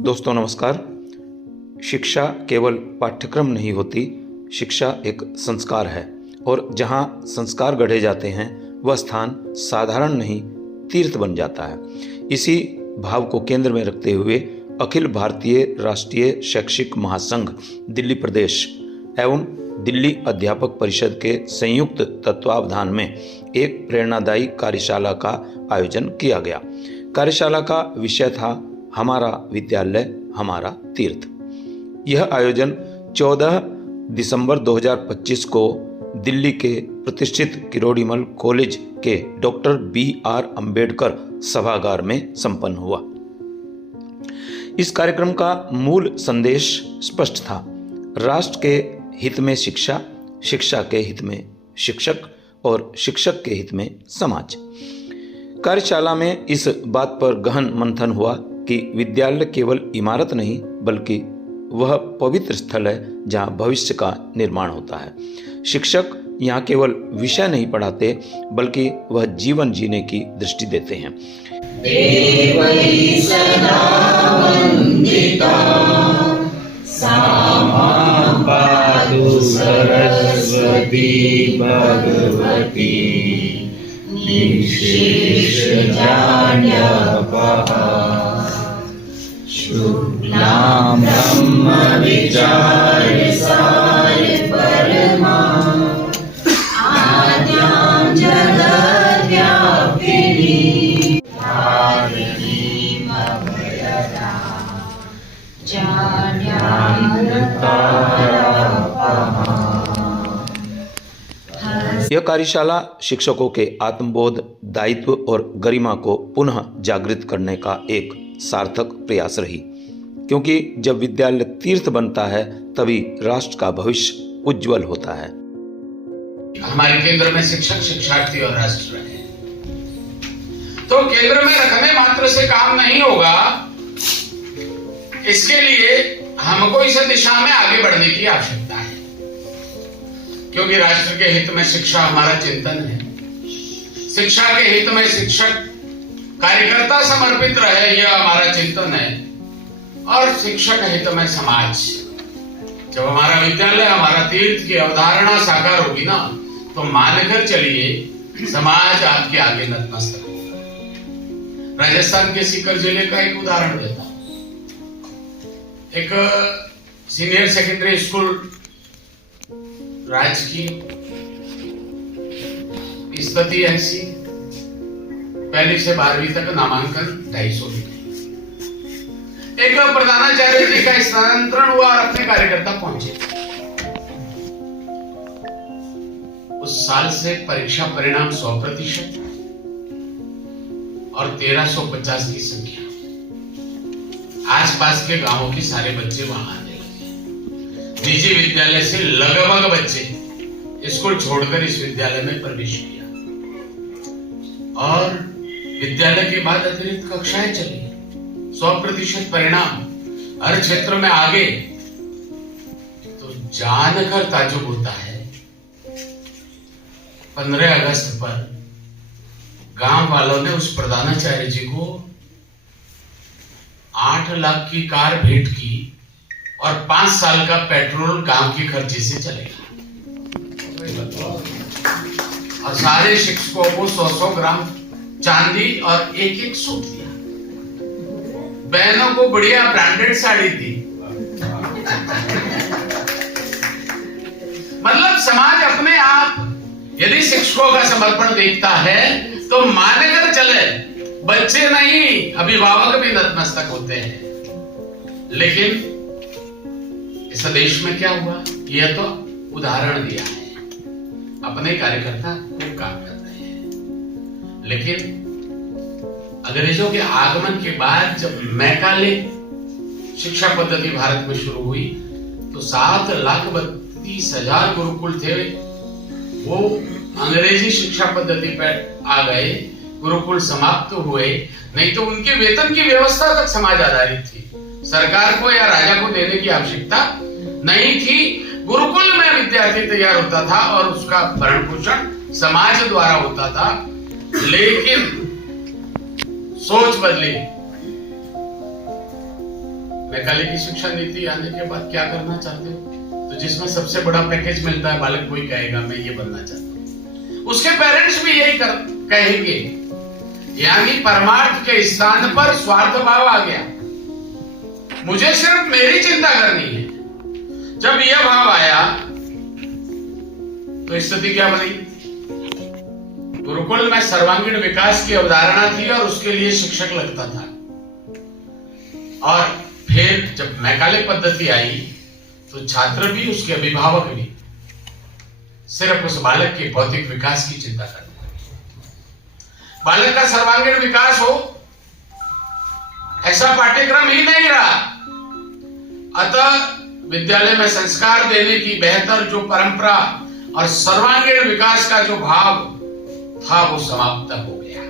दोस्तों नमस्कार। शिक्षा केवल पाठ्यक्रम नहीं होती, शिक्षा एक संस्कार है और जहाँ संस्कार गढ़े जाते हैं वह स्थान साधारण नहीं तीर्थ बन जाता है। इसी भाव को केंद्र में रखते हुए अखिल भारतीय राष्ट्रीय शैक्षिक महासंघ दिल्ली प्रदेश एवं दिल्ली अध्यापक परिषद के संयुक्त तत्वावधान में एक प्रेरणादायी कार्यशाला का आयोजन किया गया। कार्यशाला का विषय था हमारा विद्यालय हमारा तीर्थ। यह आयोजन 14 दिसंबर 2025 को दिल्ली के प्रतिष्ठित किरोड़ीमल कॉलेज के डॉक्टर BR अंबेडकर सभागार में संपन्न हुआ। इस कार्यक्रम का मूल संदेश स्पष्ट था, राष्ट्र के हित में शिक्षा, शिक्षा के हित में शिक्षक और शिक्षक के हित में समाज। कार्यशाला में इस बात पर गहन मंथन हुआ कि विद्यालय केवल इमारत नहीं बल्कि वह पवित्र स्थल है जहाँ भविष्य का निर्माण होता है। शिक्षक यहाँ केवल विषय नहीं पढ़ाते बल्कि वह जीवन जीने की दृष्टि देते हैं। देवै सदा वन्दिता सामा पातु सरस्वती भगवती निशेष ज्ञानपहा शुक्लां ब्रह्म विचार सार परमा आद्यां जगद्व्यापिनी धारिणीं अभयदा यह कार्यशाला शिक्षकों के आत्मबोध, दायित्व और गरिमा को पुनः जागृत करने का एक सार्थक प्रयास रही, क्योंकि जब विद्यालय तीर्थ बनता है तभी राष्ट्र का भविष्य उज्जवल होता है। हमारे केंद्र में शिक्षक, शिक्षार्थी और राष्ट्र है, तो केंद्र में रखने मात्र से काम नहीं होगा। इसके लिए हमको इस दिशा में आगे बढ़ने की आवश्यकता है, क्योंकि राष्ट्र के हित में शिक्षा हमारा चिंतन है। शिक्षा के हित में शिक्षक कार्यकर्ता समर्पित रहे, यह हमारा चिंतन है। और शिक्षक हित में समाज। जब हमारा विद्यालय हमारा तीर्थ की अवधारणा साकार होगी ना, तो मानकर चलिए समाज आपके आगे नतमस्तक होगा। राजस्थान के सीकर जिले का एक उदाहरण देता हूं। एक सीनियर सेकेंडरी स्कूल राजकीय स्थिति ऐसी, पहली से 12वीं तक नामांकन 250 रुपए। एक प्रधानाचार्य जी का स्थानांतरण हुआ और अपने कार्यकर्ता पहुंचे। उस साल से परीक्षा परिणाम 100% और 1350 की संख्या। आसपास के गांवों के सारे बच्चे वहां आने लगे। निजी विद्यालय से लगभग बच्चे स्कूल छोड़कर इस विद्यालय में प्रवेश किया और विद्यालय के बाद अतिरिक्त कक्षाएं चली। 100% परिणाम हर क्षेत्र में आगे। तो जानकर ताज्जुब होता है, 15 अगस्त पर गांव वालों ने उस प्रधानाचार्य जी को 8 लाख की कार भेंट की और 5 साल का पेट्रोल गांव के खर्चे से चलेगा। और सारे शिक्षकों को 100-100 ग्राम चांदी और एक सूट दिया। बहनों को बढ़िया ब्रांडेड साड़ी दी। मतलब समाज अपने आप यदि शिक्षकों का समर्पण देखता है तो मानकर चले, बच्चे नहीं अभिभावक भी नतमस्तक होते हैं। लेकिन इस देश में क्या हुआ, यह तो उदाहरण दिया है, अपने कार्यकर्ता खूब काम कर रहे हैं। लेकिन अंग्रेजों के आगमन के बाद जब मैकाले शिक्षा पद्धति भारत में शुरू हुई तो 7,32,000 गुरुकुल थे, वो अंग्रेजी शिक्षा पद्धति पर आ गए। गुरुकुल समाप्त हुए, नहीं तो उनके वेतन की व्यवस्था तक समाज आधारित थी। सरकार को या राजा को देने की आवश्यकता नहीं थी। गुरुकुल में विद्यार्थी तैयार होता था और उसका भरण पोषण समाज द्वारा होता था। लेकिन सोच बदली। मैकाले की शिक्षा नीति आने के बाद क्या करना चाहते हो? तो जिसमें सबसे बड़ा पैकेज मिलता है, बालक कोई कहेगा मैं ये बनना चाहता हूँ, उसके पेरेंट्स भी यही कहेंगे। यानी परमार्थ के स्थान पर स्वार्थ भाव आ गया, मुझे सिर्फ मेरी चिंता करनी है। जब यह भाव आया तो स्थिति क्या बनी? गुरुकुल में सर्वांगीण विकास की अवधारणा थी और उसके लिए शिक्षक लगता था। और फिर जब मैकाले पद्धति आई तो छात्र भी, उसके अभिभावक भी सिर्फ उस बालक के भौतिक विकास की चिंता करते हैं। बालक का सर्वांगीण विकास हो, ऐसा पाठ्यक्रम ही नहीं रहा। अतः विद्यालय में संस्कार देने की बेहतर जो परंपरा और सर्वांगीण विकास का जो भाव था वो समाप्त हो गया।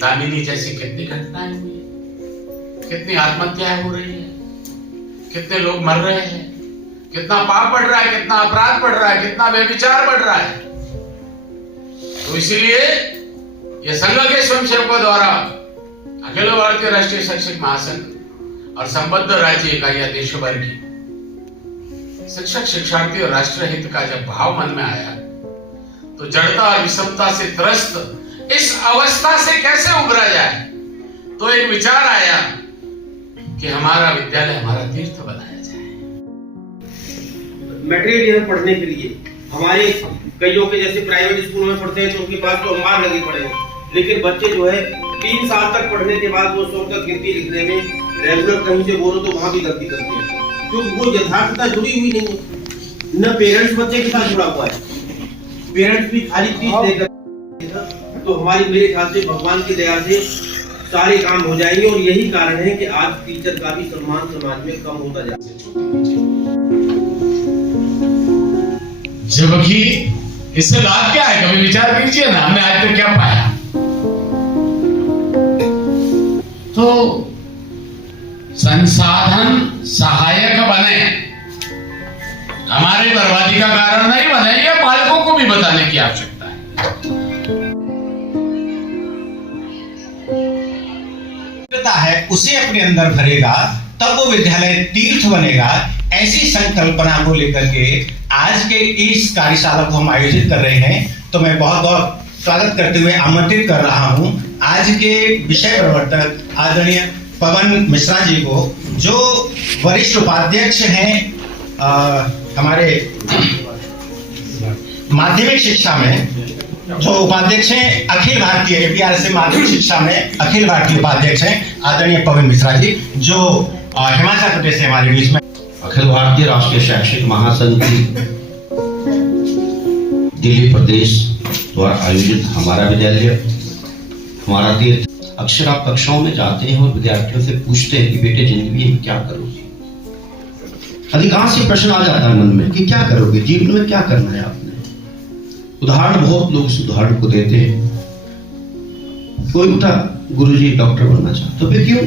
दामिनी जैसी कितनी घटनाएं हुई, कितनी आत्महत्याएं हो रही है, कितने लोग मर रहे हैं, कितना पाप बढ़ रहा है, कितना अपराध बढ़ रहा है, कितना व्यभिचार बढ़ रहा है। तो इसीलिए यह संघ के स्वयंसेवकों द्वारा अखिल भारतीय राष्ट्रीय शैक्षिक महासंघ और संबद्ध राज्य इकाइयां देश भर की शिक्षक, शिक्षार्थी और राष्ट्र हित का जब भाव मन में आया तो जड़ता और विषमता से त्रस्त इस अवस्था से कैसे उभरा जाए, तो एक विचार आया कि हमारा विद्यालय हमारा तीर्थ बनाया जाए। मटेरियल पढ़ने के लिए हमारे कईयों के जैसे प्राइवेट स्कूल में पढ़ते हैं तो उनके पास तो अंबार लगे पड़े हैं, लेकिन बच्चे जो है 3 साल तक पढ़ने के बाद वो 100 तक गिनती लिखने में रेगुलर कहीं से बोलो तो वहां भी गलती करते हैं, क्योंकि वो यथार्थता जुड़ी हुई नहीं है। न पेरेंट्स बच्चे के साथ जुड़ा हुआ है, पेरेंट्स भी खाली चीज देकर। तो हमारी, मेरे ख्याल से भगवान की दया से सारे काम हो जाएंगे और यही कारण है कि आज टीचर का भी सम्मान समाज में कम होता जा रहा है। जबकि इससे लाभ क्या है, कभी विचार कीजिए ना, हमने आज तक क्या पाया। तो संसाधन सहायक बने, हमारी बर्बादी का कारण नहीं बने, यह बालकों को भी बताने की आवश्यकता है। उसे अपने अंदर भरेगा तब वो विद्यालय तीर्थ बनेगा। ऐसी संकल्पना को लेकर के आज के इस कार्यशाला को हम आयोजित कर रहे हैं। तो मैं बहुत बहुत स्वागत करते हुए आमंत्रित कर रहा हूं आज के विषय प्रवर्तक आदरणीय पवन मिश्रा जी को, जो वरिष्ठ उपाध्यक्ष हैं हमारे माध्यमिक शिक्षा में, जो उपाध्यक्ष हैं अखिल भारतीय APRSA माध्यमिक शिक्षा में अखिल भारतीय उपाध्यक्ष हैं आदरणीय पवन मिश्रा जी, जो हिमाचल प्रदेश से हमारे बीच में। अखिल भारतीय राष्ट्रीय शैक्षिक महासंघ की दिल्ली प्रदेश द्वारा आयोजित हमारा विद्यालय, हमारा तीर्थ। अक्सर आप कक्षाओं में जाते हैं और विद्यार्थियों से पूछते हैं कि बेटे जिंदगी में क्या करोगे। अधिकांश ये प्रश्न आ जाता है मन में कि क्या करोगे, जीवन में क्या करना है आपने। उदाहरण बहुत लोग इस उदाहरण को देते हैं। कोई उठा, गुरुजी डॉक्टर बनना चाहता, तो फिर क्यों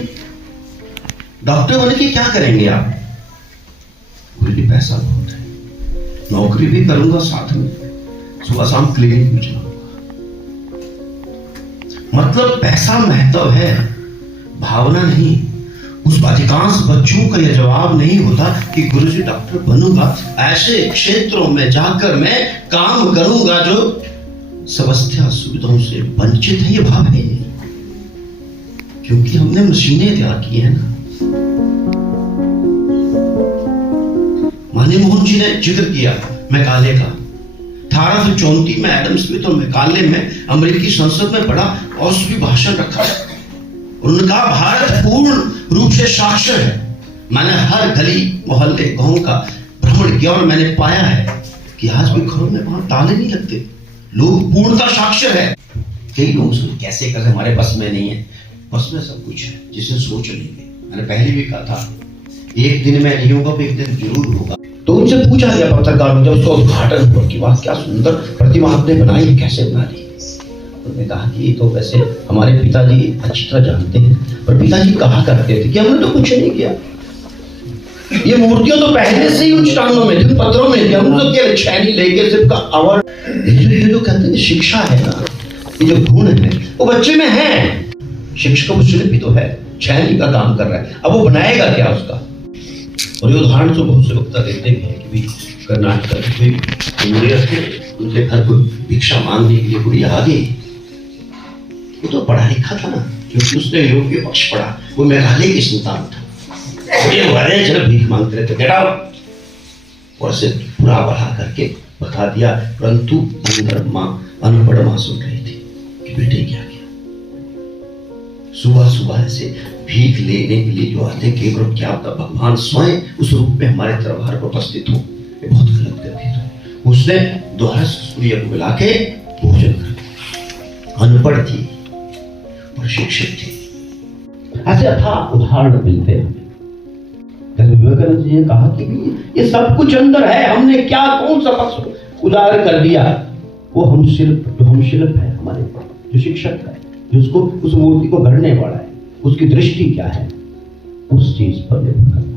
डॉक्टर बने के क्या करेंगे आप? गुरुजी पैसा बहुत है, नौकरी भी करूंगा, साथ में सुबह शाम क्लिनिक भी चलाऊंगा। मतलब पैसा महत्व है, भावना नहीं। उस अधिकांश बच्चों का यह जवाब नहीं होता कि गुरुजी डॉक्टर बनूंगा, ऐसे क्षेत्रों में जाकर मैं काम करूंगा जो समस्या सुविधाओं से वंचित है। ये भाव है क्योंकि हमने मशीनें तैयार की है ना। मनमोहन जी ने जिक्र किया मैकाले का। 1834 में एडम स्मिथ और मैकाले में अमेरिकी संसद में बड़ा औषधि भाषण रखा। उनका भारत पूर्ण रूप से साक्षर है। मैंने हर गली मोहल्ले गांव का भ्रमण किया और मैंने पाया है कि आज भी घरों में वहां ताले नहीं लगते, लोग पूर्णतः साक्षर है। कई लोग कैसे कर, हमारे बस में नहीं है। बस में सब कुछ है, जिसे सोच लेंगे। मैंने पहले भी कहा था एक दिन में नहीं होगा, एक दिन जरूर होगा। तो उनसे पूछा गया पत्रकारों, जब उसका उद्घाटन हुआ कि वाह क्या सुंदर प्रतिमा आपने बनाई है, कैसे बना ली। उन्होंने कहा कि तो वैसे हमारे पिताजी अच्छी तरह जानते हैं, पर पिताजी कहा करते थे कि हमने तो कुछ नहीं किया, ये मूर्तियां तो पहले से ही उन चट्टानों में थी, पत्थरों में थी, हम तो केवल छैनी लेके सिर्फ का आवर। ये जो कहते हैं शिक्षा है ना, ये जो गुण है वो बच्चे में है। शिक्षक भी तो है, छैनी का काम कर रहा है, अब वो बनाएगा क्या उसका? और ये उदाहरण तो बहुत से वक्ता देते भी हैं कि भी कर्नाटक में कोई इंजीनियर थे, उनके घर को भिक्षा मांगने के लिए कोई आ गई। वो तो पढ़ा लिखा था ना, क्योंकि उसने योग के पक्ष पढ़ा, वो मेघालय की संतान था। ये वाले जब भीख मांगते रहते, गेट आउट, और से पूरा बढ़ा करके बता दिया, परंतु अंदर माँ अनपढ़ माँ सुन रही थी कि बेटे क्या किया। सुबह सुबह से भीख लेने के लिए जो आते, केवल क्या होता, भगवान स्वयं उस रूप में हमारे दरबार पर उपस्थित हो, ये बहुत गलत करती थी। उसने द्वारा सूर्य को बुला के भोजन कर, अनपढ़ थी और शिक्षित थी। ऐसे उदाहरण मिलते हैं। विवेकानंद जी ने कहा कि ये सब कुछ अंदर है, हमने क्या कौन सा पक्ष उदार कर दिया। वो हम शिल्प है हमारे, जो शिक्षक है, जिसको उस मूर्ति को गढ़ने वाला है, उसकी दृष्टि क्या है, उस चीज पर निर्भर करता है।